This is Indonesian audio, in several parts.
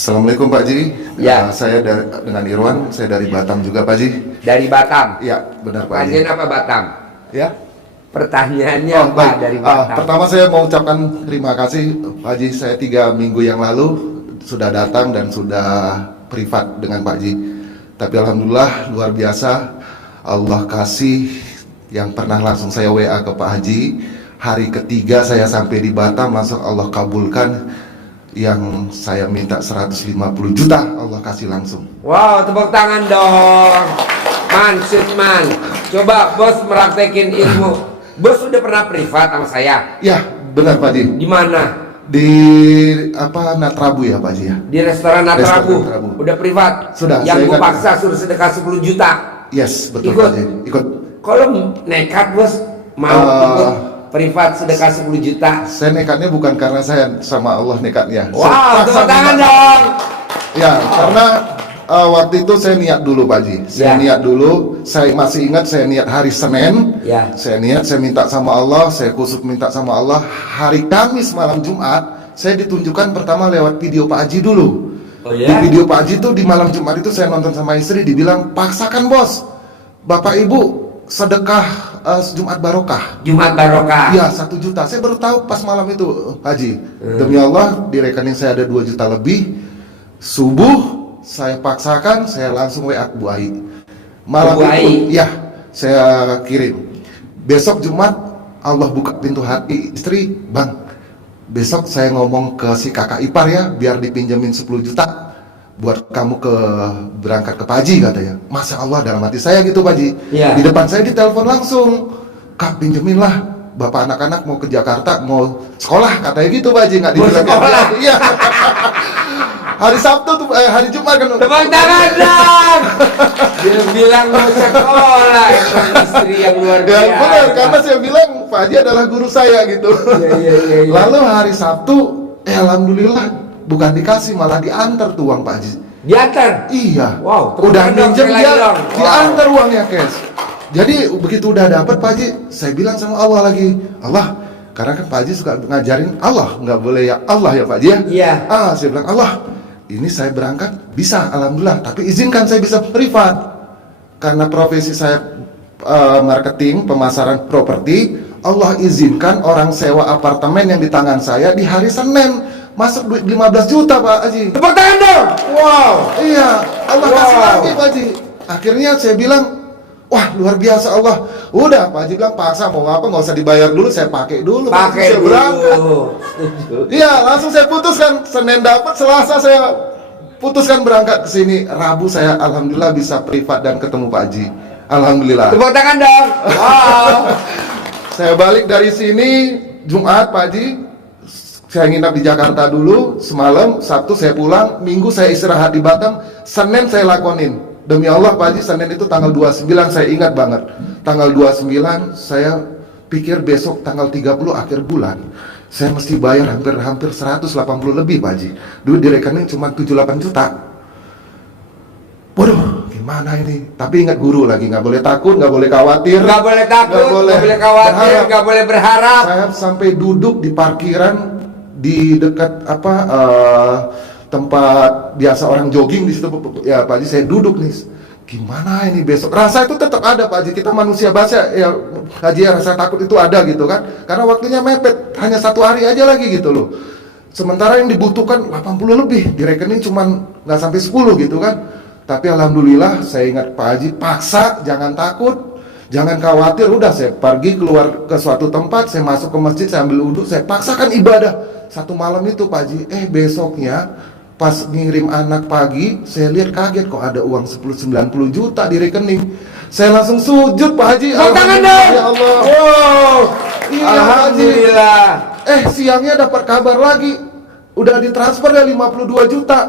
Assalamualaikum Pak Ji. Ya. Saya dengan Irwan, saya dari Batam juga Pak Ji. Dari Batam. Ya, benar Pak Ji. Pertanyaan apa Batam? Ya. Pertanyaannya apa Baik. dari Batam? Pertama saya mau ucapkan terima kasih Pak Ji. Saya 3 minggu yang lalu sudah datang dan sudah privat dengan Pak Ji. Tapi alhamdulillah luar biasa, Allah kasih yang pernah langsung saya WA ke Pak Haji. Hari ketiga saya sampai di Batam, langsung Allah kabulkan yang saya minta 150 juta, Allah kasih langsung. Wow, tepuk tangan dong. Man. Coba bos meraktekin ilmu. Bos udah pernah privat sama saya? Ya, benar Pak Ji. Di mana? Di Natrabu ya Pak Ji ya. Di restoran Natrabu. Natrabu. Udah privat. Sudah. Yang gue paksa suruh sedekah 10 juta. Yes, betul Ikut. Pak Ji. Ikut. Kalau nekat bos mau ikut privat sedekah 10 juta. Saya nekatnya bukan karena saya sama Allah nekatnya. Wow, tepuk tangan dong. Ya, karena waktu itu saya niat dulu Pak Ji. Saya niat dulu. Saya masih ingat saya niat hari Senin. Ya. Saya niat, saya minta sama Allah, saya kusuk minta sama Allah. Hari Kamis malam Jumat, saya ditunjukkan pertama lewat video Pak Haji dulu. Oh ya? Di video Pak Haji itu di malam Jumat itu saya nonton sama istri, dibilang paksakan bos, Bapak Ibu sedekah Jumat Barokah. Jumat Barokah. Iya, 1 juta. Saya baru tahu pas malam itu Haji. Demi Allah di rekening saya ada 2 juta lebih. Subuh saya paksakan, saya langsung WA ke Bu Ai. Malam Bu Ai? itu, ya, saya kirim. Besok Jumat Allah buka pintu hati istri, Bang. Besok saya ngomong ke si kakak ipar ya, biar dipinjemin 10 juta buat kamu berangkat ke Pak Haji katanya. Masya Allah dalam hati saya gitu Pak Haji. Ya. Di depan saya ditelepon langsung, Kak pinjemin lah, bapak anak-anak mau ke Jakarta, mau sekolah katanya gitu Pak Haji, nggak dibilang sekolah. Iya. Hari Sabtu tuh, hari Jumat kan. Tepuk tangan dong. Dia bilang mau sekolah, emang istri yang luar biasa. Ya benar, karena saya bilang Pak Haji adalah guru saya gitu. Iya. Lalu hari Sabtu, alhamdulillah bukan dikasih, malah diantar tuh uang Pak Haji. Diantar? Iya. Wow, Udah minjem dia, dong. diantar uangnya cash. Jadi begitu udah dapat Pak Haji, saya bilang sama Allah lagi, Allah, karena kan Pak Haji suka ngajarin Allah, nggak boleh ya Allah ya Pak Haji ya. Iya. Saya bilang Allah, ini saya berangkat bisa, alhamdulillah, tapi izinkan saya bisa privat. Karena profesi saya marketing, pemasaran properti, Allah izinkan orang sewa apartemen yang di tangan saya di hari Senin masuk duit 15 juta Pak Haji. Tepuk tangan dong. Wow. Iya, Allah kasih lagi Pak Haji. Akhirnya saya bilang, wah luar biasa Allah. Udah Pak Haji bilang paksa mau apa nggak usah dibayar dulu, saya pakai dulu. Pakai saya dulu. berangkat. Iya, langsung saya putuskan. Senin dapat, Selasa saya putuskan berangkat ke sini. Rabu saya alhamdulillah bisa privat dan ketemu Pak Haji. Alhamdulillah. Tepuk tangan dong. Wow. Saya balik dari sini Jumat Pak Haji. Saya nginap di Jakarta dulu semalam, Sabtu saya pulang, Minggu saya istirahat di Batam, Senin saya lakonin. Demi Allah Pak Haji, Senin itu tanggal 29 saya ingat banget. Tanggal 29 saya pikir besok tanggal 30 akhir bulan saya mesti bayar hampir 180 lebih Pak Haji. Duit di rekening cuma 78 juta. Waduh, gimana ini? Tapi ingat guru lagi, nggak boleh takut, nggak boleh khawatir. Nggak boleh takut, nggak boleh khawatir, nggak boleh berharap. Saya sampai duduk di parkiran di dekat tempat biasa orang jogging di situ ya Pak Haji, saya duduk nih. Gimana ini besok? Rasa itu tetap ada Pak Haji, kita manusia basa ya Haji, ya rasa takut itu ada gitu kan. Karena waktunya mepet, hanya 1 hari aja lagi gitu loh. Sementara yang dibutuhkan 80 lebih, di rekening cuman nggak sampai 10 gitu kan. Tapi alhamdulillah saya ingat Pak Haji, paksa, jangan takut. Jangan khawatir, udah saya pergi keluar ke suatu tempat, saya masuk ke masjid, saya ambil wudhu, saya paksakan ibadah. 1 malam itu Pak Haji, besoknya pas ngirim anak pagi, saya lihat kaget kok ada uang 90 juta di rekening. Saya langsung sujud Pak Haji. Alhamdulillah. Ya Allah. Wow. Iya, Alhamdulillah. Pak Haji. Siangnya dapat kabar lagi, udah ditransfer ya 52 juta.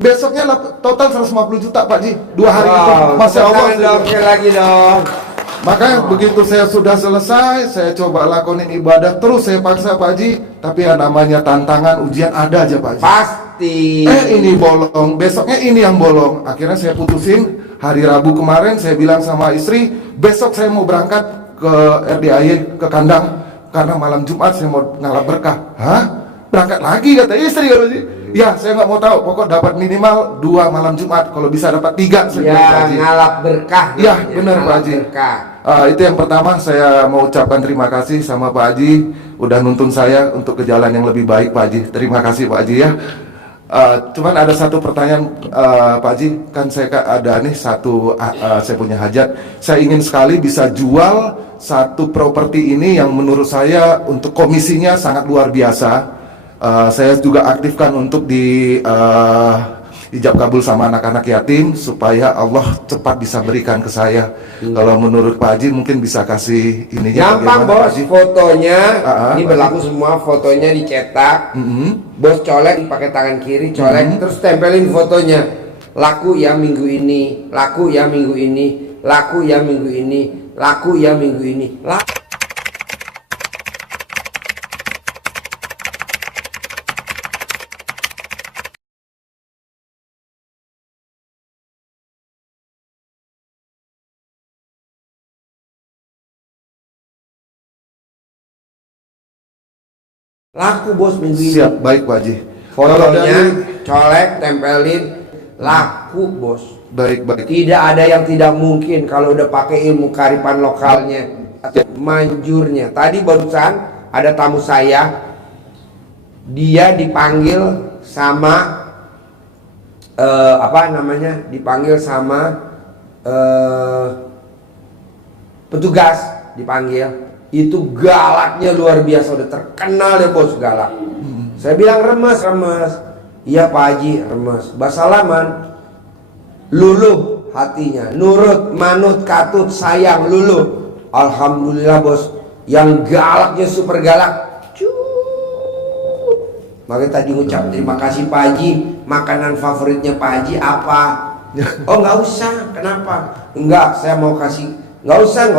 Besoknya total 150 juta Pak Haji. 2 hari itu. Masya Allah. Lagi dong. Makanya begitu saya sudah selesai, saya coba lakonin ibadah terus, saya paksa Pak Haji. Tapi ya namanya tantangan, ujian ada aja Pak Haji. Pasti. Ini bolong, besoknya ini yang bolong. Akhirnya saya putusin, hari Rabu kemarin saya bilang sama istri, besok saya mau berangkat ke RDIY, ke kandang. Karena malam Jumat saya mau ngalap berkah. Hah? Berangkat lagi kata istri, kata Haji. Ya, saya nggak mau tahu. Pokok dapat minimal 2 malam Jumat. Kalau bisa dapat 3 saya bilang, Pak Ya, Haji. ngalap berkah. Ya, namanya, benar, Pak ngalap Haji. Berkah. Itu yang pertama, saya mau ucapkan terima kasih sama Pak Haji udah nuntun saya untuk ke jalan yang lebih baik, Pak Haji. Terima kasih, Pak Haji ya. Cuman ada satu pertanyaan, Pak Haji, kan saya ada nih saya punya hajat. Saya ingin sekali bisa jual satu properti ini yang menurut saya untuk komisinya sangat luar biasa. Saya juga aktifkan untuk ijab kabul sama anak-anak yatim supaya Allah cepat bisa berikan ke saya. Kalau menurut Pak Haji mungkin bisa kasih ininya. Gampang bagaimana, Pak bos, Haji? fotonya ini Pak berlaku semua, fotonya dicetak, bos colek pakai tangan kiri, colek terus tempelin fotonya. Laku ya minggu ini, laku ya minggu ini, laku ya minggu ini, laku ya minggu ini. Laku bos minggu ini. Siap, baik Pak Haji. Kalau Fotonya dari- colek, tempelin, laku bos. baik. Tidak ada yang tidak mungkin kalau udah pakai ilmu kearifan lokalnya atau manjurnya. Tadi barusan ada tamu saya, dia dipanggil sama dipanggil sama petugas, dipanggil. Itu galaknya luar biasa, udah terkenal deh bos galak. Saya bilang remes. Iya Pak Haji, remes. Basalaman, luluh hatinya, nurut, manut, katut, sayang, luluh. Alhamdulillah bos, yang galaknya super galak. Makanya tadi ngucap terima kasih Pak Haji. Makanan favoritnya Pak Haji apa? Oh nggak usah, kenapa? Enggak, saya mau kasih. Nggak usah.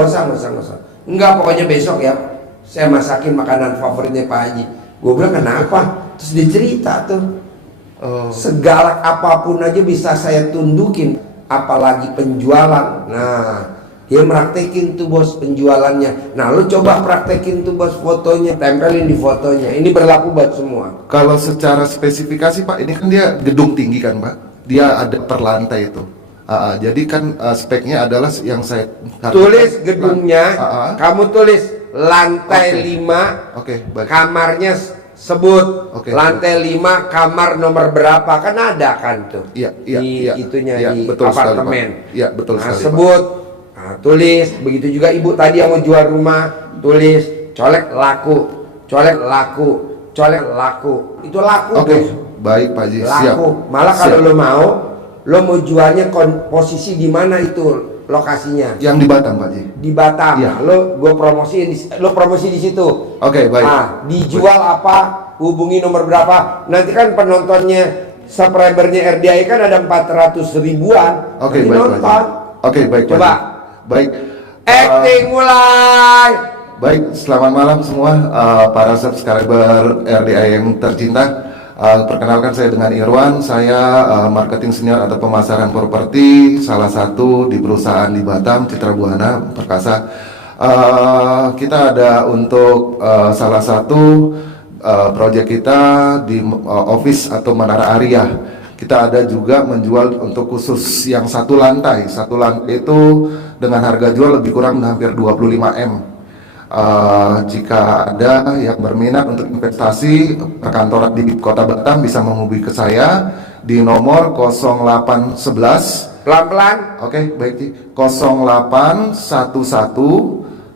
Enggak, pokoknya besok ya saya masakin makanan favoritnya Pak Haji. Gue bilang kenapa? Terus dia cerita tuh. Segalak apapun aja bisa saya tundukin, apalagi penjualan. Nah, dia meraktekin tuh bos penjualannya. Nah, lu coba praktekin tuh bos fotonya, tempelin di fotonya. Ini berlaku buat semua. Kalau secara spesifikasi Pak, ini kan dia gedung tinggi kan Pak? Dia ada per lantai itu. Jadi kan speknya adalah yang saya Tulis gedungnya, kamu tulis lantai Oke. 5, Oke, baik. kamarnya sebut. Oke, Lantai 5 kamar nomor berapa, kan ada kan tuh. Iya, di itunya iya, di betul sekali, apartemen. Pak. Iya, betul Nah, sekali, Pak. sebut. Nah, tulis. Begitu juga ibu tadi yang mau jual rumah, tulis colek laku, colek laku, colek laku. Itu laku. Oke, Bos. baik Pak Haji. Siap. Laku. Malah kalau Siap. lo mau jualnya posisi di mana itu lokasinya? Yang di Batam Pak Haji. Di Batam. Iya. Nah, lo promosi di situ. Oke, baik. Nah, dijual apa? Hubungi nomor berapa? Nanti kan penontonnya, subscribernya RDI kan ada 400 ribuan. Oke, Nanti baik Pak nonton. Haji. Oke, baik Pak Coba. Haji. Baik. Acting mulai. Baik, selamat malam semua para subscriber RDI yang tercinta. Perkenalkan saya dengan Irwan, saya marketing senior atau pemasaran properti salah satu di perusahaan di Batam, Citra Buana Perkasa. Kita ada untuk salah satu proyek kita di office atau Menara Aria. Kita ada juga menjual untuk khusus yang satu lantai itu dengan harga jual lebih kurang hampir 25 M. Jika ada yang berminat untuk investasi, perkantoran di Kota Batam bisa menghubungi ke saya di nomor 0811. Pelan-pelan. Oke, baik Ci. 0811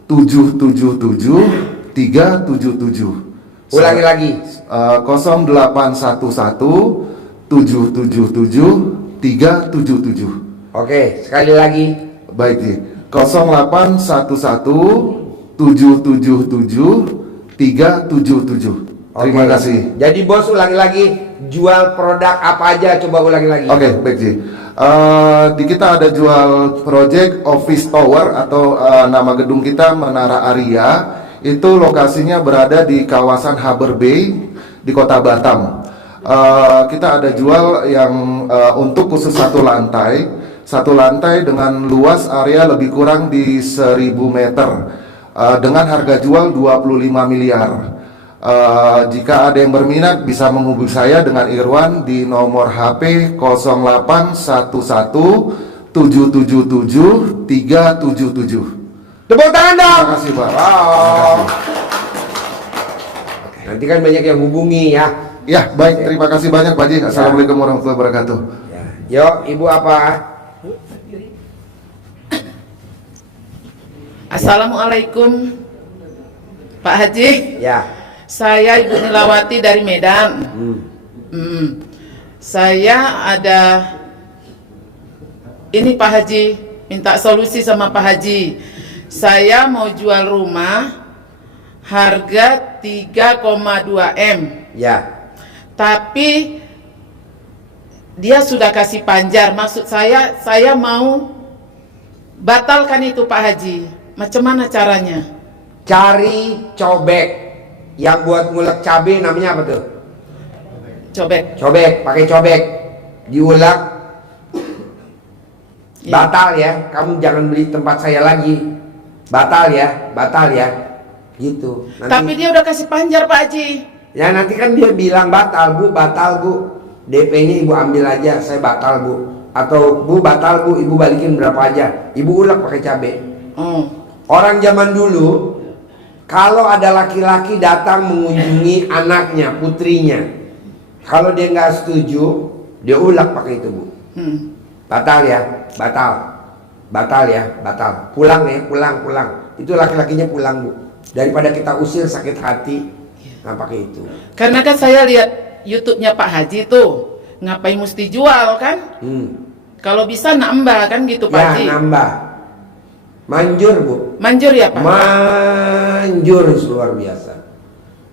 777 377. Ulangi lagi. 0811 777 377. Oke, sekali lagi. Baik Ci. 0811 777 377. Terima Oke. kasih. Jadi bos ulangi lagi, jual produk apa aja, coba ulangi lagi. Oke, baik Ji. Di kita ada jual project office tower atau nama gedung kita Menara Aria. Itu lokasinya berada di kawasan Harbour Bay di Kota Batam. Kita ada jual yang untuk khusus satu lantai dengan luas area lebih kurang di 1000 meter dengan harga jual 25 miliar. Jika ada yang berminat bisa menghubungi saya dengan Irwan di nomor HP 0811 777 377. Tepuk tangan dong. Terima kasih Pak. Wow. Nanti kan banyak yang hubungi ya. Ya baik, terima kasih banyak Pak Haji. Assalamualaikum warahmatullahi wabarakatuh. Ya. Yuk, Ibu apa? Assalamualaikum Pak Haji. Ya. Saya Ibu Nilawati dari Medan. Saya ada ini Pak Haji, minta solusi sama Pak Haji. Saya mau jual rumah harga 3,2 M. Ya. Tapi dia sudah kasih panjar. Maksud saya mau batalkan itu Pak Haji. Macam mana caranya? Cari cobek yang buat ngulek cabai, namanya apa tuh? Cobek. Cobek, pakai cobek. Diulek. Iya. Batal ya. Kamu jangan beli tempat saya lagi. Batal ya, batal ya. Gitu. Nanti, Tapi dia udah kasih panjar Pak Haji. ya nanti kan dia bilang batal Bu, batal Bu. DP-nya Ibu ambil aja, saya batal Bu. Atau Bu batal Bu, Ibu balikin berapa aja. Ibu ulek pakai cabai. Oh. Orang zaman dulu, kalau ada laki-laki datang mengunjungi anaknya, putrinya, kalau dia nggak setuju, dia ulek pakai itu Bu. Batal ya, batal, batal ya, batal. Pulang ya, pulang. Itu laki-lakinya pulang Bu. Daripada kita usir sakit hati, nah pakai itu. Karena kan saya lihat YouTube-nya Pak Haji tuh, ngapain mesti jual kan? Kalau bisa nambah kan gitu Pak Ya Haji. nambah, manjur Bu. Manjur ya Pak? Manjur luar biasa.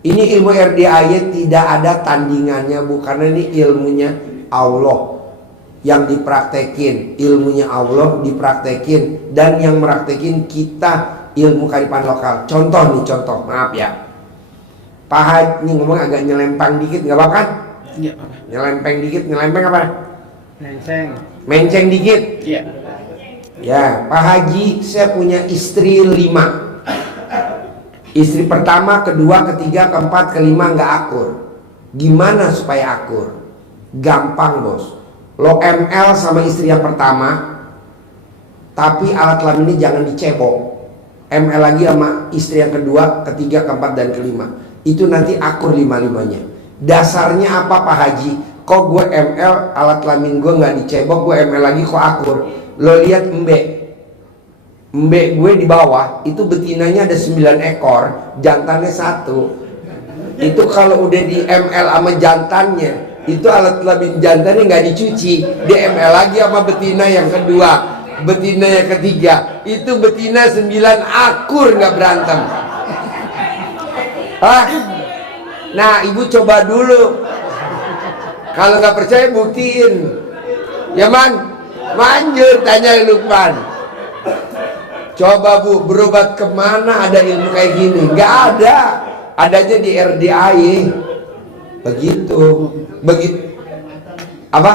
Ini ilmu RDAY tidak ada tandingannya Bu, karena ini ilmunya Allah yang dipraktekin, ilmunya Allah dipraktekin, dan yang meraktekin kita ilmu kearifan lokal. Contoh nih, contoh, maaf ya, Pak Haji ini ngomong agak nyelempang dikit, nggak apa-apa kan? Iya Pak. Nyelempeng dikit, nyelempeng apa? Menceng dikit. Iya. Ya, Pak Haji, saya punya istri 5. Istri pertama, kedua, ketiga, keempat, kelima nggak akur. Gimana supaya akur? Gampang bos. Lo ML sama istri yang pertama, tapi alat kelaminnya jangan dicebok. ML lagi sama istri yang kedua, ketiga, keempat, dan kelima. Itu nanti akur 5-5-nya. Dasarnya apa Pak Haji? Kok gue ML, alat kelamin gue nggak dicebok, gue ML lagi kok akur? Lo lihat Mbek gue di bawah itu betinanya ada 9 ekor, jantannya 1. Itu kalau udah di ML sama jantannya, itu alat kelamin jantannya nggak dicuci, di ML lagi sama betina yang kedua, betina yang ketiga. Itu betina 9 akur, nggak berantem. Nah ibu coba dulu. Kalau nggak percaya buktiin. Ya man, manjur tanya Lukman. Coba Bu, berobat kemana ada ilmu kayak gini? Nggak ada. Adanya di RDAY. Begitu. Apa?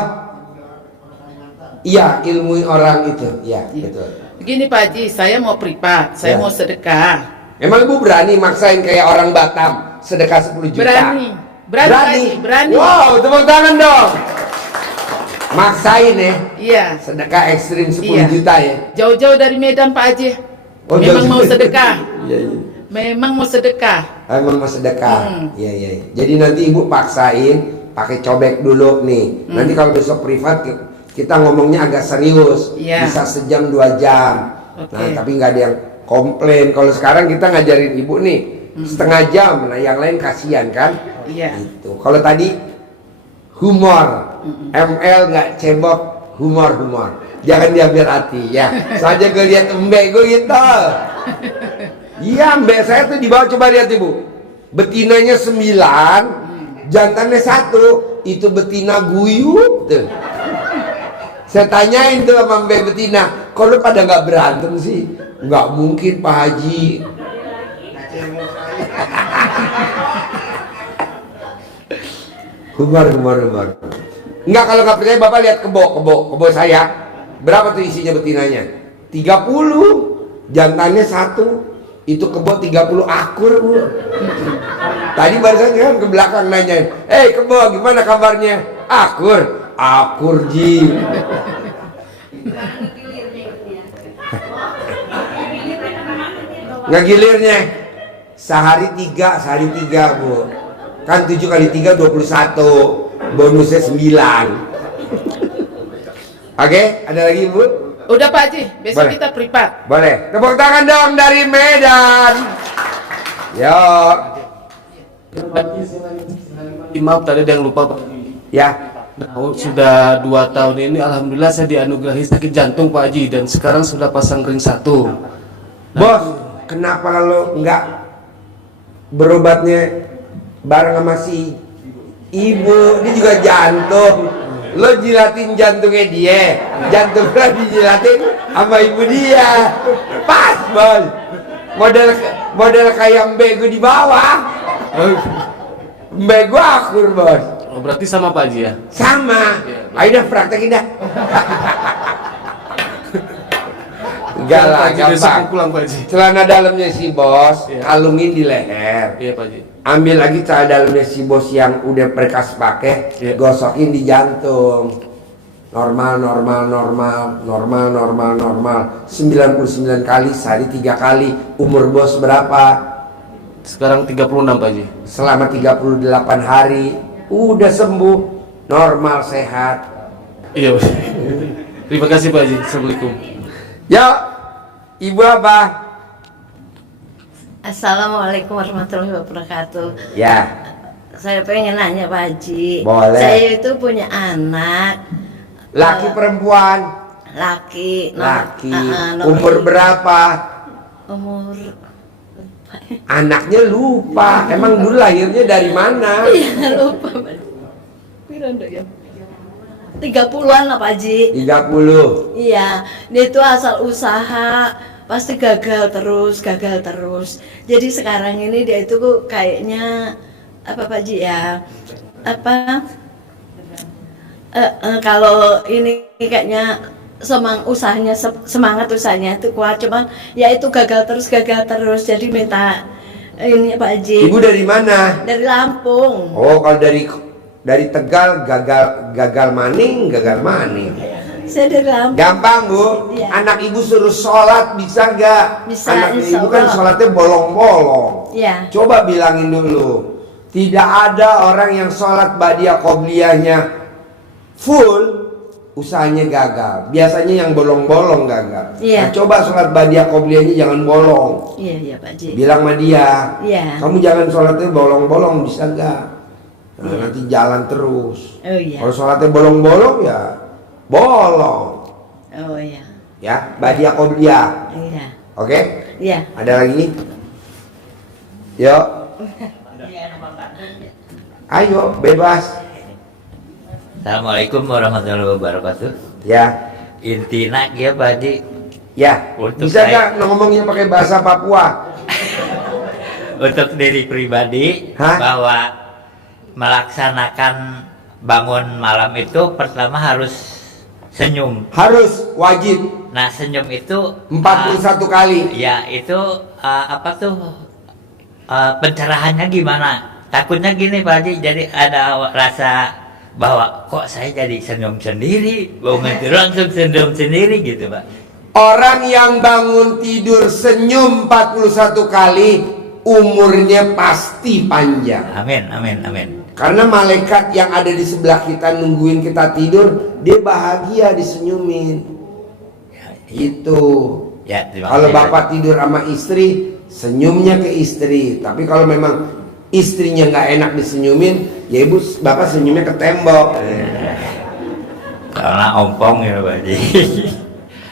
Iya, ilmu orang itu. Iya, betul. Begini Pak Haji, saya mau privat, saya Ya. mau sedekah. Emang Ibu berani maksain kayak orang Batam sedekah 10 juta? Berani. Berani Pak Haji, berani. Wow, tepuk tangan dong. Maksain ya. Iya. Sedekah ekstrim 10 Iya. juta ya. Jauh-jauh dari Medan Pak Haji. Oh, Memang jauh-jauh. mau sedekah. Iya, iya. Memang mau sedekah. Emang mau sedekah. Iya, iya. Jadi nanti Ibu paksain pakai cobek dulu nih. Nanti kalau besok privat kita ngomongnya agak serius. Iya. Bisa sejam 2 jam. Oke. Nah, tapi nggak ada yang komplain. Kalau sekarang kita ngajarin Ibu nih setengah jam. Nah, yang lain kasihan kan? Iya. Itu. Kalau tadi humor, ML nggak cebok, humor. Jangan diambil hati ya. Saja gue lihat mbek gue gitu. Iya, mbek saya tuh di bawah, coba lihat Ibu. Betinanya 9, jantannya 1. Itu betina guyup tuh. Saya tanyain tuh sama mbek betina, kok lu pada nggak berantem sih? Nggak mungkin Pak Haji. Humor. Enggak, kalau nggak percaya Bapak lihat kebo saya. Berapa tuh isinya betinanya? 30. Jantannya 1. Itu kebo 30 akur Bu. Tadi barusan kan ke belakang nanyain, Kebo gimana kabarnya? Akur Ji. Ngegilirnya sehari tiga Bu. Kan 7 kali 3 21, bonusnya 9. Oke, ada lagi Bu? Udah Pak Haji, besok Boleh. kita privat. Boleh. Tepuk tangan dong dari Medan. Yo. Maaf tadi ada yang lupa Pak. Ya. Nah, sudah 2 tahun ini alhamdulillah saya dianugerahi sakit jantung Pak Haji dan sekarang sudah pasang ring 1. Bos, kenapa lo nggak berobatnya bareng sama si ibu? Ini juga jantung. Lo jilatin jantungnya dia, jantungnya dijilatin sama ibu dia. Pas bos. Model kayak mbego di bawah. Mbego akur bos. Oh, berarti sama Pak Haji ya? Sama. Ayo dah praktekin dah. Enggak lah, Pak Haji, besok gampang. mau pulang Pak Haji. Celana dalamnya si bos, Iya. kalungin di leher. Iya Pak Haji. Ambil lagi celana dalamnya si bos yang udah bekas pakai, Iya. gosokin di jantung. Normal. 99 kali sehari 3 kali. Umur bos berapa? Sekarang 36 Pak Haji. Selama 38 hari udah sembuh, normal sehat. Iya Pak. Terima kasih Pak Haji. Assalamualaikum. Ya, ibu apa? Assalamualaikum warahmatullahi wabarakatuh. Ya, Saya pengen nanya Pak Haji. Boleh. Saya itu punya anak laki perempuan? laki. Laki. nomor- Umur berapa? Umur Anaknya lupa. Emang dulu lahirnya dari mana? Iya lupa. Piranda ya? 30-an lah Pak Haji. 30. Iya, dia itu asal usaha pasti gagal terus. Jadi sekarang ini dia itu kayaknya apa Pak Haji ya? Kalau ini kayaknya semangat usahanya itu kuat, cuman ya itu gagal terus. Jadi minta ini Pak Haji. Ibu dari mana? Dari Lampung. Oh, kalau dari Tegal gagal maning. Saya dari Lampung. Gampang Bu. Iya. Anak ibu suruh sholat bisa gak? Bisa, Anak insya ibu kan Allah. sholatnya bolong-bolong. Iya. Coba bilangin dulu. Tidak ada orang yang sholat badiah qobliyahnya full, usahanya gagal. Biasanya yang bolong-bolong gagal. Iya. Nah, coba sholat badiah qobliyahnya jangan bolong. Iya Pak Haji. Bilang sama dia, Iya. kamu jangan sholatnya bolong-bolong, bisa gak? Nah, Iya. nanti jalan terus. Oh iya. Kalau sholatnya bolong-bolong ya bolong. Oh iya. Ya, badiah qobliyah. Iya. Oke? Iya. Ada lagi? Yuk. Ayo, bebas. Assalamualaikum warahmatullahi wabarakatuh. Ya, Intina ya Pak Haji. ya. Untuk Bisa saya- nggak ngomongnya pakai bahasa Papua? Untuk diri pribadi Hah? bahwa melaksanakan bangun malam itu pertama harus senyum. Harus wajib Nah senyum itu 41 kali. ya itu apa tuh pencerahannya gimana? Takutnya gini Pak Haji, jadi ada rasa bahwa kok saya jadi senyum sendiri, bangun tidur langsung senyum sendiri gitu Pak. Orang yang bangun tidur senyum 41 kali, umurnya pasti panjang. Amin, amin, amin. Karena malaikat yang ada di sebelah kita nungguin kita tidur, dia bahagia disenyumin. Itu. Ya, terima Kalau kasih, bapak tidur sama istri, senyumnya ke istri. Tapi kalau memang istrinya nggak enak disenyumin, ya ibu bapak senyumnya ke tembok. Karena ompong ya Pak Haji.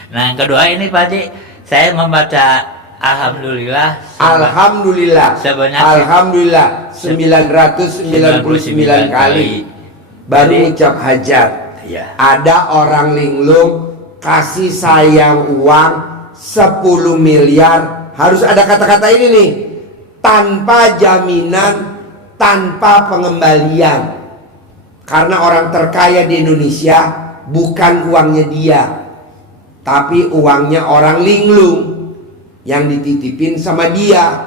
Nah yang kedua ini Pak Haji, saya membaca Alhamdulillah. Alhamdulillah. Sebanyak- Alhamdulillah 999 kali baru Jadi- ucap hajat. Ya. Ada orang linglung kasih sayang uang 10 miliar, harus ada kata-kata ini nih, tanpa jaminan, tanpa pengembalian. Karena orang terkaya di Indonesia bukan uangnya dia, tapi uangnya orang linglung yang dititipin sama dia.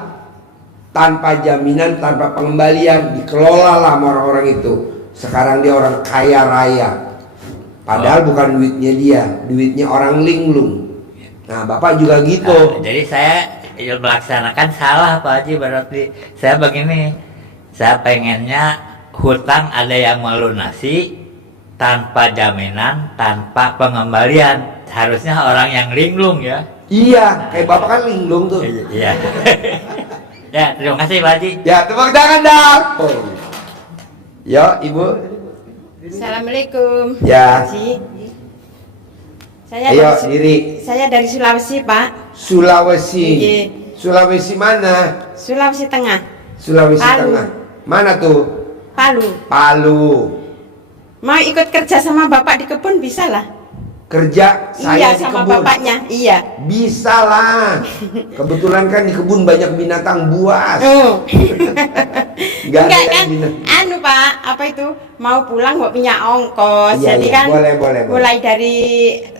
tanpa jaminan, tanpa pengembalian, dikelola lah sama orang-orang itu. Sekarang dia orang kaya raya, padahal bukan duitnya dia, duitnya orang linglung. Nah, Bapak juga gitu. Jadi saya melaksanakan salah Pak Haji, berarti saya begini, saya pengennya hutang ada yang melunasi tanpa jaminan, tanpa pengembalian. Harusnya orang yang linglung ya. Iya, kayak Bapak kan linglung tuh. Iya. Ya, terima kasih Pak Haji. Ya, tepuk tangan dong. Ya, Ibu. Assalamualaikum. Ya. Haji. Saya Ayo, dari, diri. saya dari Sulawesi, Pak. Sulawesi. Iya. Sulawesi mana? Sulawesi Tengah, Sulawesi Palu. Tengah. Mana tuh? Palu. Palu. Mau ikut kerja sama Bapak di kebun bisa lah. Kerja saya Iya, di sama kebun. bapaknya. Iya. Bisa lah. Kebetulan kan di kebun banyak binatang buas. Oh. Nggak ada Enggak yang kan? binatang. Anu Pak, apa itu? Mau pulang mau punya ongkos. Iya, Jadi iya. kan Boleh. mulai dari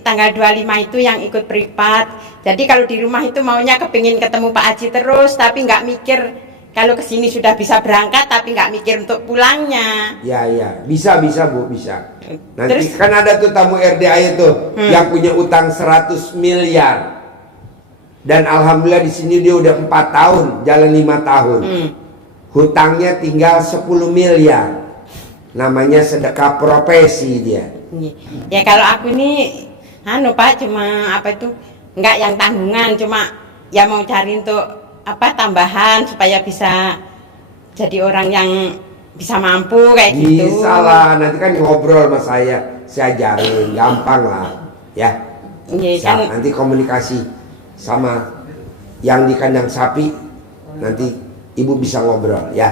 tanggal 25 itu yang ikut privat. Jadi kalau di rumah itu maunya kepingin ketemu Pak Haji terus, tapi nggak mikir kalau kesini sudah bisa berangkat, tapi nggak mikir untuk pulangnya. Ya, bisa Bu, bisa. Nanti Terus? kan ada tuh tamu RDA itu yang punya utang 100 miliar. Dan alhamdulillah di sini dia udah 4 tahun, jalan 5 tahun. Hutangnya tinggal 10 miliar. Namanya sedekah profesi dia. Ya kalau aku ini anu Pak, cuma apa itu nggak yang tanggungan, cuma ya mau cari untuk apa tambahan supaya bisa jadi orang yang bisa mampu kayak gitu. Bisa lah, nanti kan ngobrol sama saya ajarin, gampang lah, ya. Iya, Bisa, kan. nanti komunikasi sama yang di kandang sapi, nanti ibu bisa ngobrol, ya.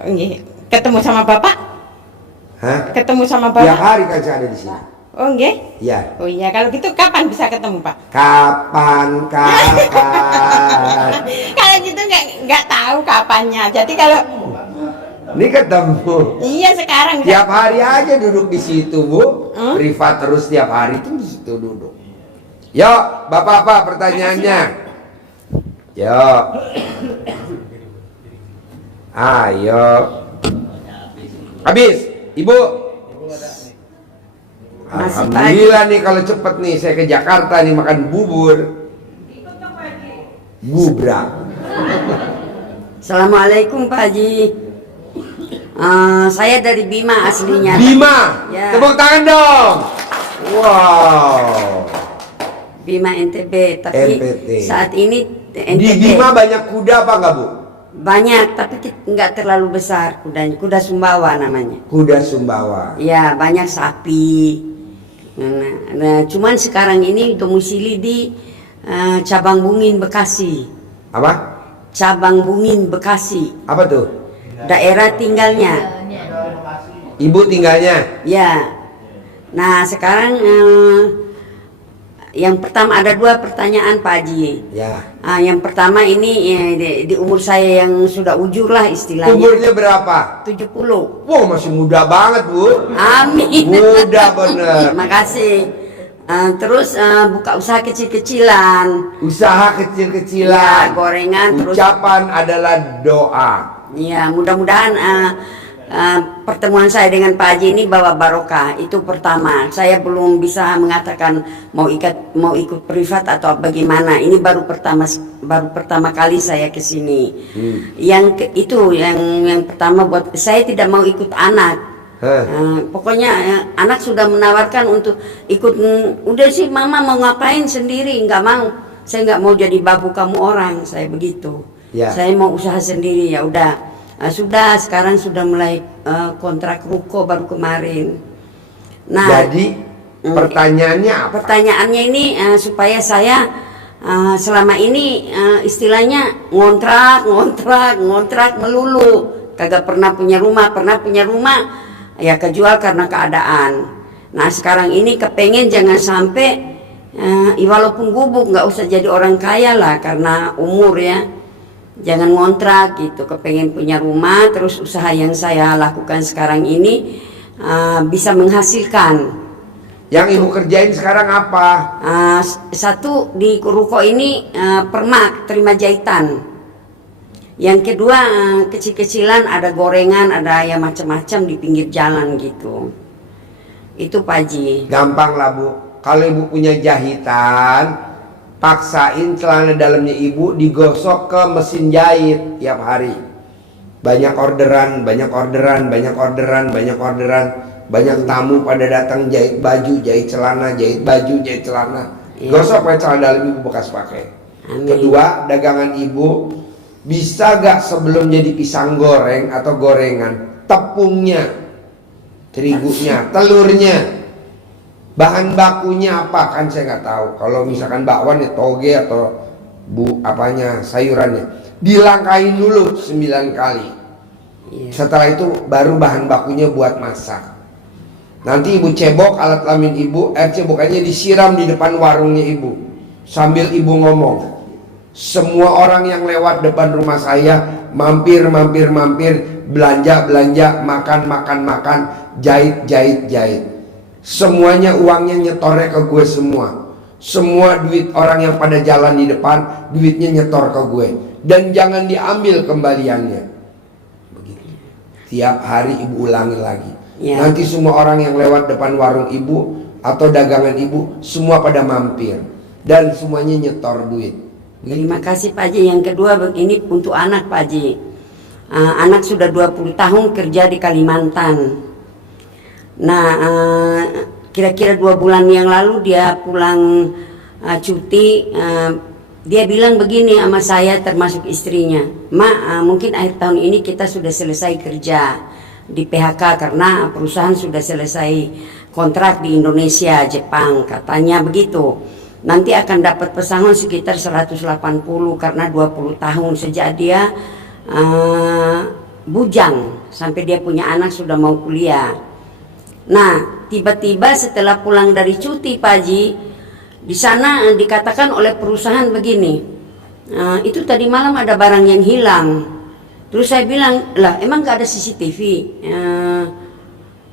Iya. Ketemu sama Bapak? Hah? Ketemu sama Tiap Bapak? hari kan saya ada di sini. Oh nggih. Ya. Oh iya, kalau gitu kapan bisa ketemu Pak? Kapan? Kalau gitu nggak tahu kapannya. Jadi kalau Ini ketemu. iya sekarang Tiap hari aja duduk di situ, Bu. Hmm? Privat terus tiap hari tuh di situ duduk. Yuk, Bapak-bapak pertanyaannya. Yuk. Ayo. Habis, Ibu. Alhamdulillah nih kalau cepet nih saya ke Jakarta nih makan bubur. Gubrak. Assalamualaikum Pak Haji. Saya dari Bima aslinya. Bima. Ya. Tepuk tangan dong. Wow. Bima NTB. Tapi NTB. saat ini Di NTB Bima banyak kuda apa enggak, Bu? banyak, tapi nggak terlalu besar kudanya. Kuda Sumbawa namanya. Kuda Sumbawa. Ya, banyak sapi. Nah, cuman sekarang ini domisili di Cabang Bungin Bekasi. Apa? Cabang Bungin Bekasi. Apa tuh? Daerah tinggalnya. Ibu tinggalnya? Ya. Nah, sekarang yang pertama ada 2 pertanyaan Pak Haji. Ya. Yang pertama ini di umur saya yang sudah ujur lah istilahnya. Umurnya berapa? 70. Wow, masih muda banget, Bu. Amin. Muda bener. Terima kasih. Terus buka usaha kecil-kecilan. Usaha kecil-kecilan. Ya, gorengan terus. Ucapan adalah doa. Ya, mudah-mudahan pertemuan saya dengan Pak Haji ini bawa barokah. Itu pertama. Saya belum bisa mengatakan mau ikut privat atau bagaimana. Ini baru pertama kali saya ke sini. Itu yang pertama buat saya tidak mau ikut anak. Pokoknya anak sudah menawarkan untuk ikut. Udah sih mama mau ngapain sendiri, nggak mau. Saya nggak mau jadi babu kamu orang. Saya begitu. Ya. Saya mau usaha sendiri, ya udah. Sudah sekarang sudah mulai kontrak ruko baru kemarin. Nah, Jadi pertanyaannya apa? pertanyaannya ini supaya saya selama ini istilahnya ngontrak melulu, kagak pernah punya rumah ya kejual karena keadaan. Nah sekarang ini kepengen jangan sampai walaupun gubuk nggak usah jadi orang kaya lah karena umur ya. Jangan ngontrak gitu, kepengen punya rumah, terus usaha yang saya lakukan sekarang ini bisa menghasilkan. Yang ibu kerjain sekarang apa? Satu di ruko ini permak terima jahitan. Yang kedua kecil-kecilan ada gorengan, ada ya macam-macam di pinggir jalan gitu. Itu Pak Haji. Gampang lah Bu. Kalau ibu punya jahitan, paksain celana dalamnya ibu digosok ke mesin jahit tiap hari. Banyak orderan, banyak orderan, banyak orderan, banyak orderan. Banyak tamu pada datang jahit baju, jahit celana, jahit baju, jahit celana. Gosok pakai celana dalam ibu bekas pakai. Amin. Kedua, dagangan ibu bisa gak sebelum jadi pisang goreng atau gorengan, tepungnya, terigunya, telurnya, bahan bakunya apa kan saya nggak tahu. Kalau misalkan bakwan ya toge atau sayurannya dilangkain dulu 9 kali. Setelah itu baru bahan bakunya buat masak. Nanti ibu cebok alat kelamin ibu, air cebokannya disiram di depan warungnya ibu sambil ibu ngomong, semua orang yang lewat depan rumah saya mampir, belanja, makan, jahit. Semuanya uangnya nyetornya ke gue semua. Semua duit orang yang pada jalan di depan, duitnya nyetor ke gue. Dan jangan diambil kembaliannya. Begitu. Tiap hari ibu ulangi lagi. Nanti semua orang yang lewat depan warung ibu atau dagangan ibu, semua pada mampir. Dan semuanya nyetor duit. Terima kasih Pak Haji. Yang kedua begini untuk anak Pak Haji. Anak sudah 20 tahun kerja di Kalimantan. Nah, kira-kira 2 bulan yang lalu dia pulang cuti. Dia bilang begini sama saya termasuk istrinya, "Ma, mungkin akhir tahun ini kita sudah selesai kerja di PHK karena perusahaan sudah selesai kontrak di Indonesia, Jepang," katanya begitu. Nanti akan dapat pesangon sekitar 180 karena 20 tahun sejak dia bujang sampai dia punya anak sudah mau kuliah. Nah, tiba-tiba setelah pulang dari cuti Pak Haji, di sana dikatakan oleh perusahaan begini, itu tadi malam ada barang yang hilang. Terus saya bilang, lah emang gak ada CCTV?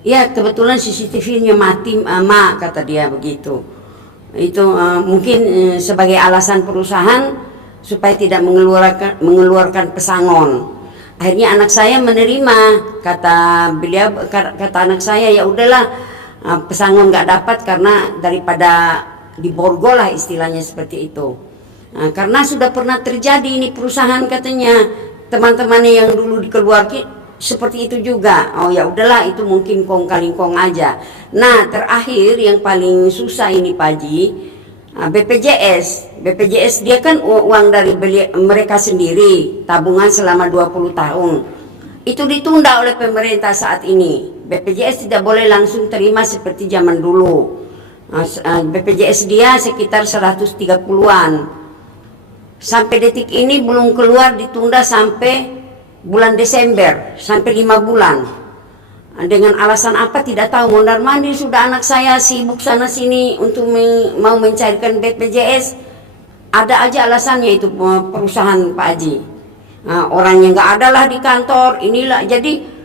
Ya kebetulan CCTV-nya mati, Ma, kata dia begitu. Itu mungkin sebagai alasan perusahaan supaya tidak mengeluarkan pesangon. Akhirnya anak saya menerima, kata anak saya, ya udahlah, pesangon nggak dapat karena daripada diborgol lah istilahnya seperti itu. Karena sudah pernah terjadi ini perusahaan katanya teman-temannya yang dulu dikeluarkan seperti itu juga. Oh ya udahlah, itu mungkin kong kali kong aja. Nah terakhir yang paling susah ini Pak Haji, BPJS dia kan uang dari mereka sendiri, tabungan selama 20 tahun. Itu ditunda oleh pemerintah saat ini. BPJS tidak boleh langsung terima seperti zaman dulu. BPJS dia sekitar 130-an. Sampai detik ini belum keluar, ditunda sampai bulan Desember, sampai 5 bulan. Dengan alasan apa tidak tahu. Mondar mandir sudah anak saya sibuk sana sini untuk mau mencarikan BPJS. Ada aja alasannya itu perusahaan Pak Haji. Orangnya nggak ada lah di kantor, inilah. Jadi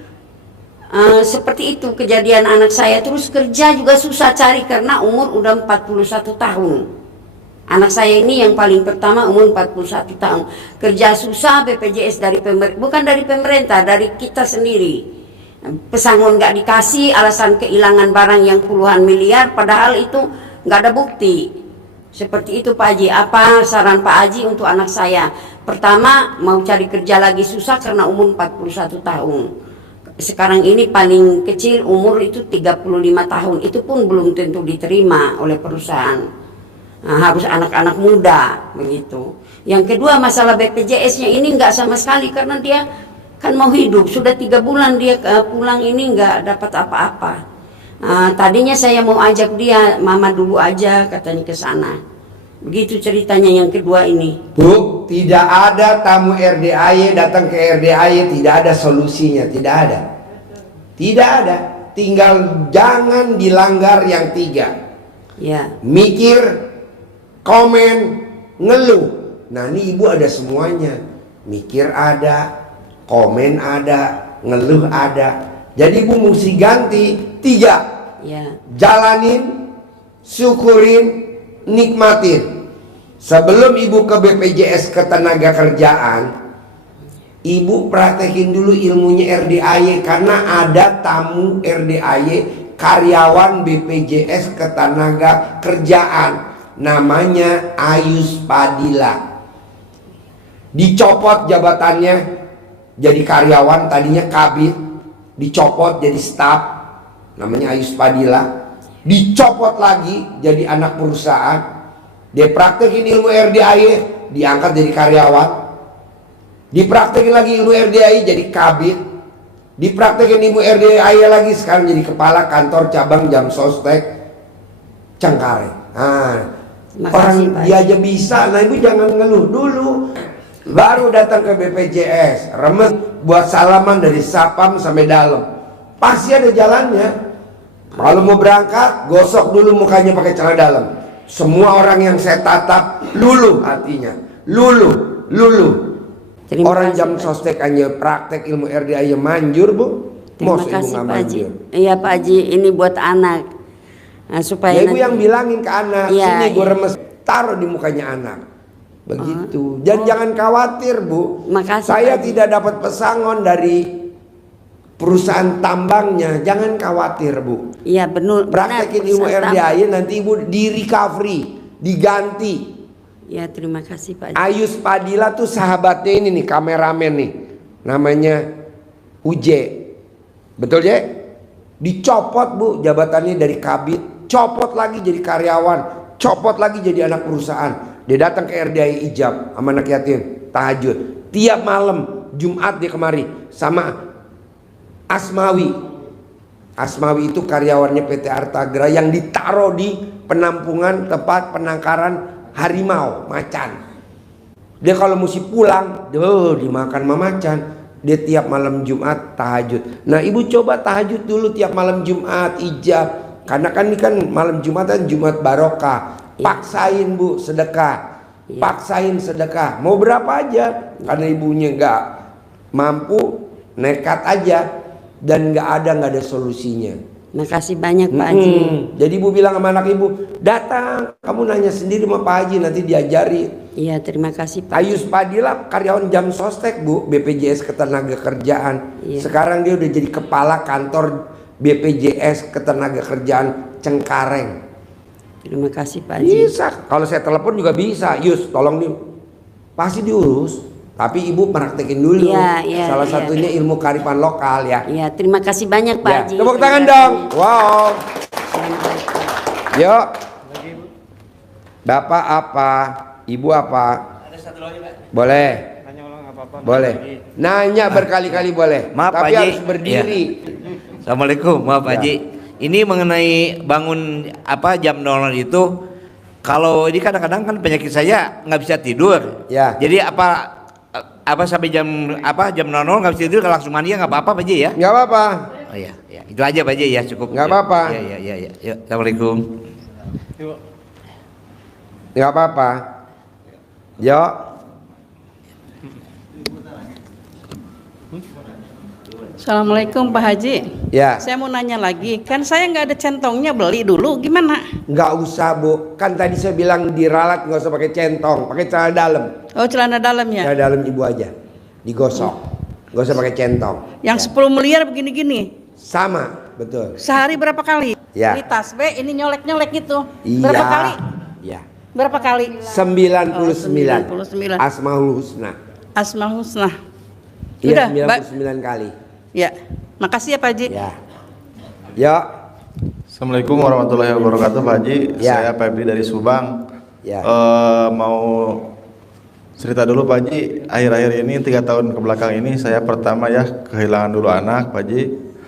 seperti itu kejadian anak saya. Terus kerja juga susah cari karena umur udah 41 tahun. Anak saya ini yang paling pertama umur 41 tahun. Kerja susah, BPJS dari bukan dari pemerintah, dari kita sendiri. Pesangon nggak dikasih, alasan kehilangan barang yang puluhan miliar, padahal itu nggak ada bukti. Seperti itu Pak Haji. Apa saran Pak Haji untuk anak saya? Pertama, mau cari kerja lagi susah karena umur 41 tahun. Sekarang ini paling kecil umur itu 35 tahun. Itu pun belum tentu diterima oleh perusahaan. Harus anak-anak muda begitu. Yang kedua, masalah BPJS-nya ini nggak sama sekali karena dia kan mau hidup. Sudah 3 bulan dia pulang ini nggak dapat apa-apa. Tadinya saya mau ajak dia, Mama dulu aja katanya ke sana. Begitu ceritanya yang kedua ini. Bu, tidak ada tamu RDAY datang ke RDAY tidak ada solusinya, tidak ada. Tidak ada. Tinggal jangan dilanggar yang 3. Ya. Mikir, komen, ngeluh. Nah ini ibu ada semuanya. Mikir ada, komen ada, ngeluh ada. Jadi ibu mesti ganti 3. Ya. Jalanin, syukurin, nikmatin. Sebelum ibu ke BPJS ketenaga kerjaan, Ibu praktekin dulu ilmunya RDAY, karena ada tamu RDAY karyawan BPJS Ketenaga Kerjaan namanya Ayus Padilla. Dicopot jabatannya jadi karyawan, tadinya kabid, dicopot jadi staf, namanya Ayus Padilla. Dicopot lagi jadi anak perusahaan. Dia praktekin ilmu RDAY, diangkat jadi karyawan. Dipraktekin lagi ilmu RDAI jadi kabit. Dipraktekin ilmu RDAI lagi, sekarang jadi kepala kantor cabang Jam Sostek Cengkareng. Nah, orang dia aja bisa. Nah, ibu jangan ngeluh dulu. Baru datang ke BPJS, remes buat salaman dari sapam sampai dalam. Pasti ada jalannya. Kalau mau berangkat, gosok dulu mukanya pakai celana dalam. Semua orang yang saya tatap luluh hatinya. Luluh. Orang Jam Sostek aja praktek ilmu RDA aja manjur, Bu. Terima kasih Pak Haji. Iya Pak Haji, ini buat anak. Nah, supaya ya, Ibu yang bilangin ke anak, ya, sini gue remes, taruh di mukanya anak. Begitu. Dan jangan khawatir, Bu. Makasih, saya Pak tidak dapat pesangon dari perusahaan tambangnya. Jangan khawatir, Bu. Iya benar. Praktekin ilmu RDA nanti Ibu di recovery, diganti. Ya terima kasih Pak. Ayus Padilla tuh sahabatnya ini nih, kameramen nih, namanya Uje. Betul ya? Dicopot, Bu, jabatannya dari kabit, copot lagi jadi karyawan, copot lagi jadi anak perusahaan. Dia datang ke RDI Ijab sama anak yatim, tahajud tiap malam Jumat. Dia kemari sama Asmawi. Asmawi itu karyawannya PT Artagra yang ditaruh di penampungan tempat penangkaran harimau macan. Dia kalau mesti pulang, dimakan sama macan. Dia tiap malam Jumat tahajud. Nah, Ibu coba tahajud dulu tiap malam Jumat ijab. Karena kan ini kan malam Jumat kan Jumat barokah. Paksain, Bu, sedekah. Paksain sedekah. Mau berapa aja. Karena ibunya nggak mampu, nekat aja. Dan nggak ada solusinya. Makasih banyak Pak Haji. Jadi Ibu bilang sama anak Ibu, datang, kamu nanya sendiri sama Pak Haji, nanti diajari. Iya terima kasih Pak. Ayus Padilla karyawan Jam Sostek, Bu, BPJS Ketenaga Kerjaan. Iya. Sekarang dia udah jadi kepala kantor BPJS Ketenaga Kerjaan Cengkareng. Terima kasih Pak Haji. Bisa, kalau saya telepon juga bisa. Yus, tolong nih, pasti diurus. Tapi Ibu praktekin dulu. Salah satunya ilmu kearifan lokal ya. Iya, terima kasih banyak Pak Haji. Tepuk tangan dong. Wow. Yuk. Bapak apa? Ibu apa? Ada satu lagi, Pak. Boleh. Nanya ulang apa-apa. Boleh. Nanya berkali-kali boleh. Maaf, tapi Pak Haji. harus berdiri. Assalamualaikum, maaf Pak Ya. Haji. Ini mengenai bangun jam 00 itu, kalau ini kadang-kadang kan penyakit saya nggak bisa tidur. Ya. Jadi sampai jam 00 nggak bisa tidur, kalau langsung mandi nggak apa-apa Pak Haji ya? Nggak apa-apa. Oh iya, ya. Itu aja Pak Haji ya, cukup. Nggak apa-apa. Iya. Yuk, Assalamualaikum. Nggak apa-apa. Yuk. Assalamualaikum Pak Haji. Ya. Saya mau nanya lagi, kan saya nggak ada centongnya, beli dulu gimana? Nggak usah, Bu. Kan tadi saya bilang diralat nggak usah pakai centong, pakai celana dalam. Oh celana dalam ya? Celana dalam Ibu aja. Digosok. Nggak usah pakai centong. Yang 10 miliar begini-gini? Sama, betul. Sehari berapa kali? Ya. Ini tasbih, ini nyolek-nyolek gitu. Iya. Berapa kali? Iya. Berapa kali? 99. 99. Asmaul Husna. Asmaul Husna. Iya, Sudah, 99 kali. Ya, makasih ya Pak Haji. Ya. Yuk. Assalamualaikum warahmatullahi wabarakatuh Pak Haji. Ya. Saya Febri dari Subang. Ya. Mau cerita dulu Pak Haji. Akhir-akhir ini 3 tahun kebelakang ini saya pertama ya kehilangan dulu anak Pak Haji.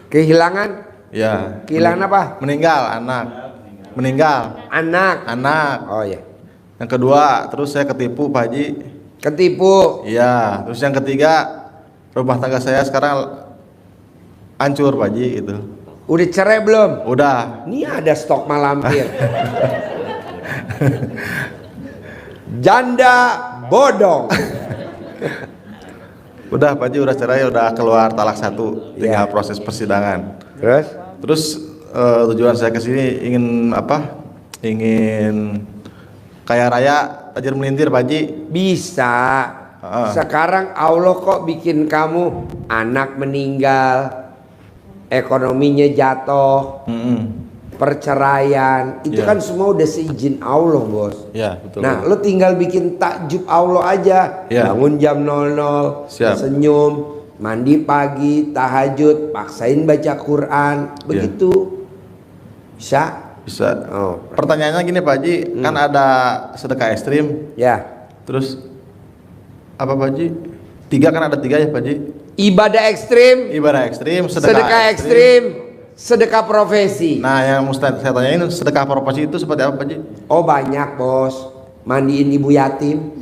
Kehilangan? Ya. Kehilangan apa? Meninggal anak. Meninggal. Anak. Oh ya. Yang kedua, terus saya ketipu Pak Haji. Ketipu. Iya. Terus yang ketiga, rumah tangga saya sekarang hancur Pak Haji itu. Udah cerai belum? Udah. Ini ada stok malampir. Janda bodong. Udah Pak Haji udah cerai, udah keluar talak 1, tinggal Ya. proses persidangan. Terus Tujuan saya ke sini ingin Ingin kaya raya, tajir melintir Pak Haji. bisa. Sekarang Allah kok bikin kamu anak meninggal, ekonominya jatuh, perceraian, itu kan semua udah seizin Allah, Bos. Ya, betul. Nah, lo tinggal bikin takjub Allah aja. Bangun jam 00, senyum, mandi pagi, tahajud, paksain baca Quran, begitu. Bisa? Bisa. Pertanyaannya gini Pak Haji, kan ada sedekah ekstrim. Ya. Terus apa Pak Haji? 3 kan ada 3 ya Pak Haji? Ibadah ekstrim, sedekah ekstrim, sedekah profesi. Nah, yang Ustaz saya tanyain, sedekah profesi itu seperti apa Pak Haji? Oh, banyak, Bos. Mandiin ibu yatim.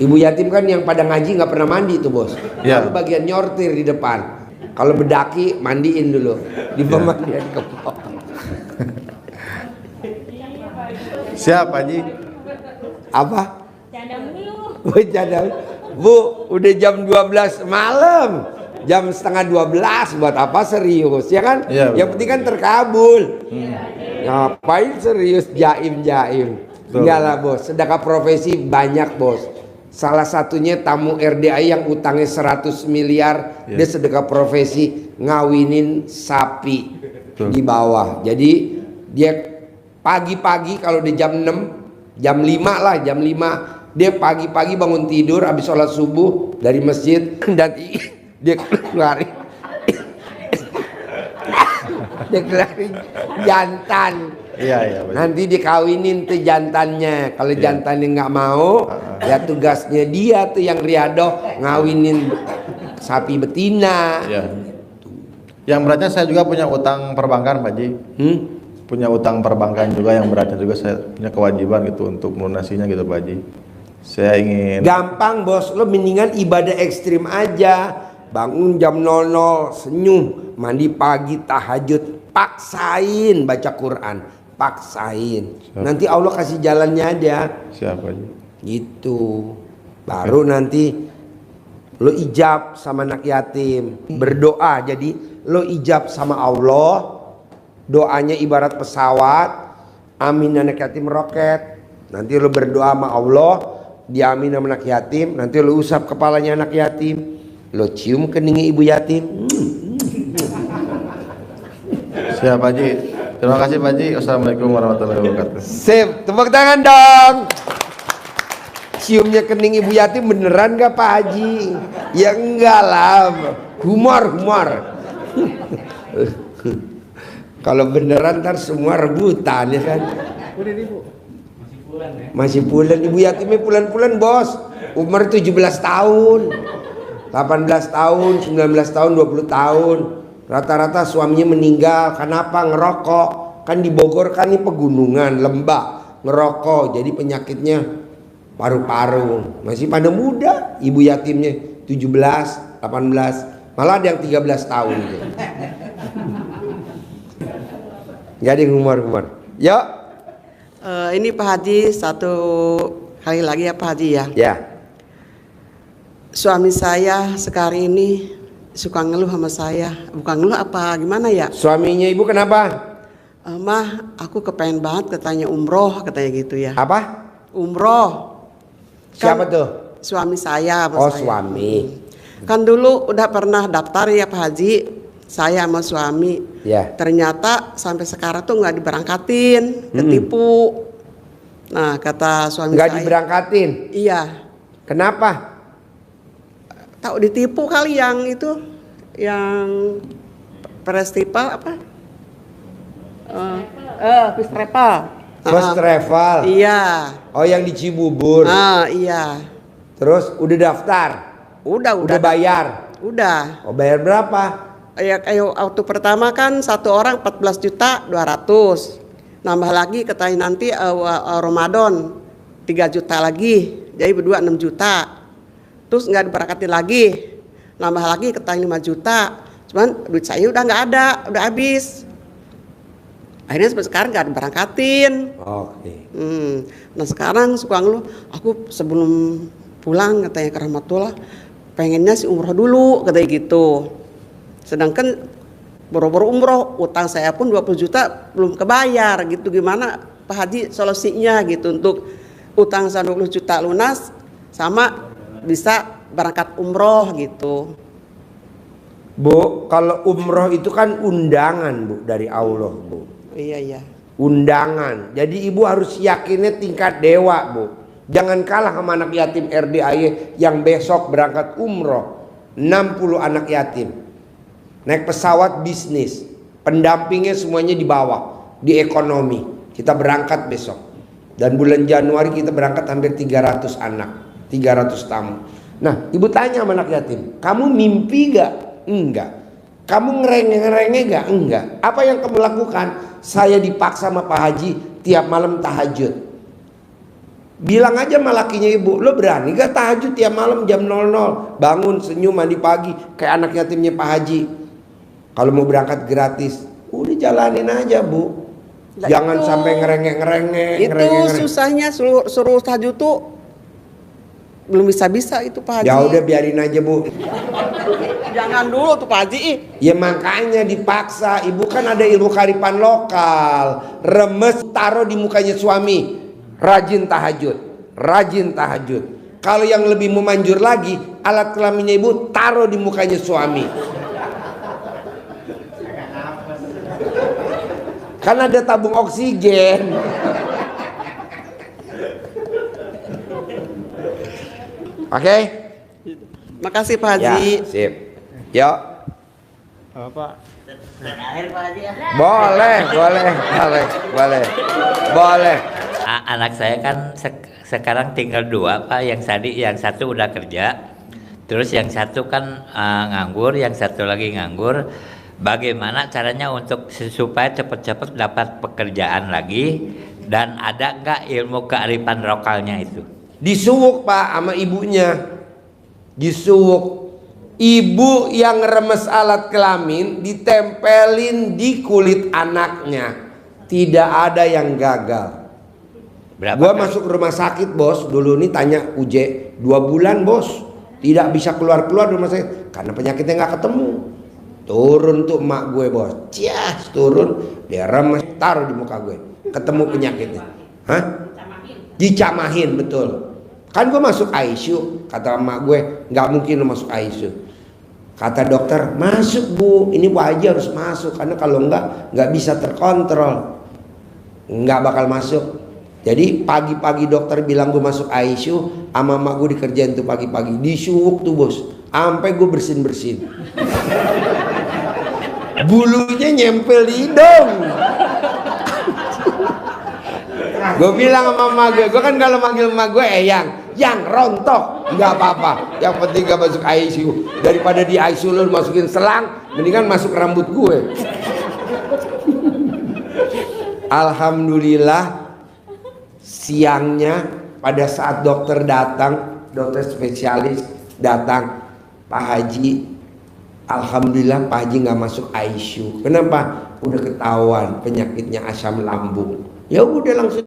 Ibu yatim kan yang pada ngaji nggak pernah mandi tuh, Bos. Lalu bagian nyortir di depan. Kalau bedaki mandiin dulu di pemandian ke bawah. Siap Pak Haji. Apa? Bu, udah jam 12 malam. Jam setengah 12 buat apa serius, ya kan? Yang penting kan terkabul. Ngapain serius jaim-jaim? Enggak lah, Bos. Sedekah profesi banyak, Bos. Salah satunya tamu RDI yang utangnya 100 miliar, dia sedekah profesi ngawinin sapi di bawah. Jadi dia pagi-pagi kalau di jam 6, jam 5 lah, jam 5 dia pagi-pagi bangun tidur habis sholat subuh dari masjid dan dia keluarin jantan. Iya. Nanti dikawinin tuh jantannya. Kalau jantannya nggak mau, ya tugasnya dia tuh yang riadoh ngawinin sapi betina. Yang beratnya saya juga punya utang perbankan Pak Haji. Punya utang perbankan juga yang beratnya juga saya punya kewajiban gitu untuk melunasinya gitu Pak Haji. Saya ingin. Gampang, Bos. Lo mendingan ibadah ekstrim aja. Bangun jam 00, senyum, mandi pagi, tahajud, paksain baca Quran, paksain. Nanti Allah kasih jalannya aja. Siapa aja? Gitu. Baru nanti lo ijab sama anak yatim, berdoa. Jadi lo ijab sama Allah, doanya ibarat pesawat, amin anak yatim roket. Nanti lo berdoa sama Allah, diamin sama anak yatim. Nanti lo usap kepalanya anak yatim, lo cium keningnya ibu yatim. Siap Pak Haji. Terima kasih Pak Haji. Assalamualaikum warahmatullahi wabarakatuh. Sip, tepuk tangan dong. Ciumnya kening ibu yatim beneran gak Pak Haji? Ya enggak lah, humor. Kalau beneran ntar semua rebutan ya kan. Masih pulen, ibu yatimnya pulen-pulen, Bos. Umur 17 tahun, 18 tahun, 19 tahun, 20 tahun. Rata-rata suaminya meninggal. Kenapa? Ngerokok. Kan di Bogor kan ini pegunungan, lembah, ngerokok. Jadi penyakitnya paru-paru. Masih pada muda ibu yatimnya, 17, 18. Malah ada yang 13 tahun gitu. Gak ada yang humor. Yuk. Ini Pak Haji, satu kali lagi ya Pak Haji ya. Ya. Suami saya sekarang ini suka ngeluh sama saya. Bukan ngeluh apa gimana ya? Suaminya ibu kenapa? Mah, aku kepengen banget katanya umroh, katanya gitu ya. Apa? Umroh. Siapa tuh? Suami saya. Oh, suami. Kan dulu udah pernah daftar ya Pak Haji, saya sama suami. Ya. Ternyata sampai sekarang tuh nggak diberangkatin, ketipu. Nah, kata suami Nggak saya. diberangkatin? Iya. Kenapa? Tahu ditipu kali yang itu, yang festival apa? First travel. First travel. Iya. Oh, yang di Cibubur. Iya. Terus udah daftar? Udah bayar? Udah. Oh, bayar berapa? Ya, kayak waktu pertama kan satu orang 14.200.000. Nambah lagi katanya nanti Ramadan 3 juta lagi. Jadi berdua 6 juta. Terus nggak diberangkatin lagi. Nambah lagi katanya 5 juta. Cuman duit saya udah nggak ada, udah habis. Akhirnya sampai sekarang nggak diberangkatin. Oke. Nah sekarang suka ngeluh, aku sebelum pulang katanya ke Rahmatullah pengennya si umroh dulu katanya gitu. Sedangkan boro-boro umroh, utang saya pun 20 juta belum kebayar gitu. Gimana Pak Haji solusinya gitu untuk utang 20 juta lunas sama bisa berangkat umroh gitu. Bu, kalau umroh itu kan undangan Bu dari Allah Bu. Iya. Undangan. Jadi ibu harus yakinnya tingkat dewa Bu. Jangan kalah sama anak yatim RDAY yang besok berangkat umroh. 60 anak yatim. Naik pesawat bisnis. Pendampingnya semuanya di bawah. Di ekonomi. Kita berangkat besok. Dan bulan Januari kita berangkat hampir 300 anak. 300 tamu. Nah, ibu tanya sama anak yatim, kamu mimpi gak? Enggak. Kamu ngerenge-ngerenge gak? Enggak. Apa yang kamu lakukan? Saya dipaksa sama Pak Haji tiap malam tahajud. Bilang aja sama lakinya ibu, lo berani gak tahajud tiap malam jam 00? Bangun, senyum, mandi pagi kayak anak yatimnya Pak Haji. Kalau mau berangkat gratis, udah jalanin aja Bu. Jangan sampai ngerenge-ngerenge. Itu susahnya suruh tahajud tuh belum bisa itu Pak Haji. Ya udah biarin aja Bu. Jangan dulu tuh Pak Haji. Ya makanya dipaksa. Ibu kan ada ilmu kearifan lokal. Remes taruh di mukanya suami. Rajin tahajud. Rajin tahajud. Kalau yang lebih memanjur lagi, alat kelaminnya ibu taruh di mukanya suami. Kan ada tabung oksigen. Oke? Makasih Pak Haji. Ya, sip. Yuk. Pak. Boleh. Anak saya kan sekarang tinggal 2 Pak, yang satu udah kerja, terus yang satu kan nganggur, yang satu lagi nganggur. Bagaimana caranya untuk supaya cepat-cepat dapat pekerjaan lagi, dan ada nggak ilmu kearifan lokalnya itu? Disuwuk Pak sama ibunya. Disuwuk. Ibu yang remes alat kelamin ditempelin di kulit anaknya. Tidak ada yang gagal. Gua masuk rumah sakit Bos, dulu nih tanya UJ, 2 bulan Bos, tidak bisa keluar-keluar rumah sakit karena penyakitnya nggak ketemu. Turun tuh emak gue Bos, cias turun, dia remes taruh di muka gue, ketemu penyakitnya. Hah? Dicamahin betul. Kan gue masuk ICU, kata emak gue, nggak mungkin lo masuk ICU. Kata dokter, masuk Bu, ini Bu Haji harus masuk karena kalau nggak bisa terkontrol, nggak bakal masuk. Jadi pagi-pagi dokter bilang gue masuk ICU, sama emak gue dikerjain tuh pagi-pagi, disuwuk tuh Bos, sampai gue bersin-bersin. Bulunya nyempel di hidung. Gue bilang sama emak gue kan kalau manggil emak gue yang rontok, nggak apa-apa, yang penting gak masuk ICU. Daripada di ICU lu masukin selang, mendingan masuk rambut gue. Alhamdulillah siangnya pada saat dokter datang, dokter spesialis datang, Pak Haji, alhamdulillah Pak Haji nggak masuk ICU. Kenapa? Udah ketahuan penyakitnya asam lambung. Ya udah langsung